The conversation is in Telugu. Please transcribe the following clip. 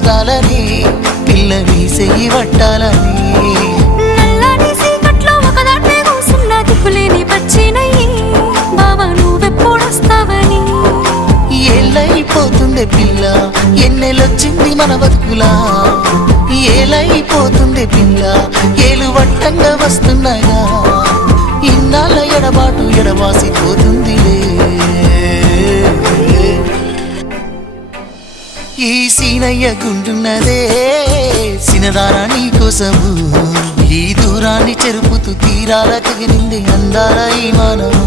కష్టాలని పిల్లని చెయ్యి పట్టాలని నల్లని సీకట్లో ఒకదాన్నే కూసున్న దిక్కులేని పచ్చినయ్యి బావా నువ్వెప్పుడొస్తావని ఏళ్ళైపోతుండే పిల్ల ఎన్నెలొచ్చింది మన బతుకులా ఏలైపోతుండే పిల్ల ఏలు వట్టంగా వస్తున్నాగా ఇన్నాళ్ళ ఎడబాటు ఎడవాసిపోతుందిలే ఈ సీనయ్య గుంటున్నదే సినదారా నీ కోసము ఈ దూరాన్ని చెరుపుతూ తీరాల తెగిరింది అందాల ఈ మానము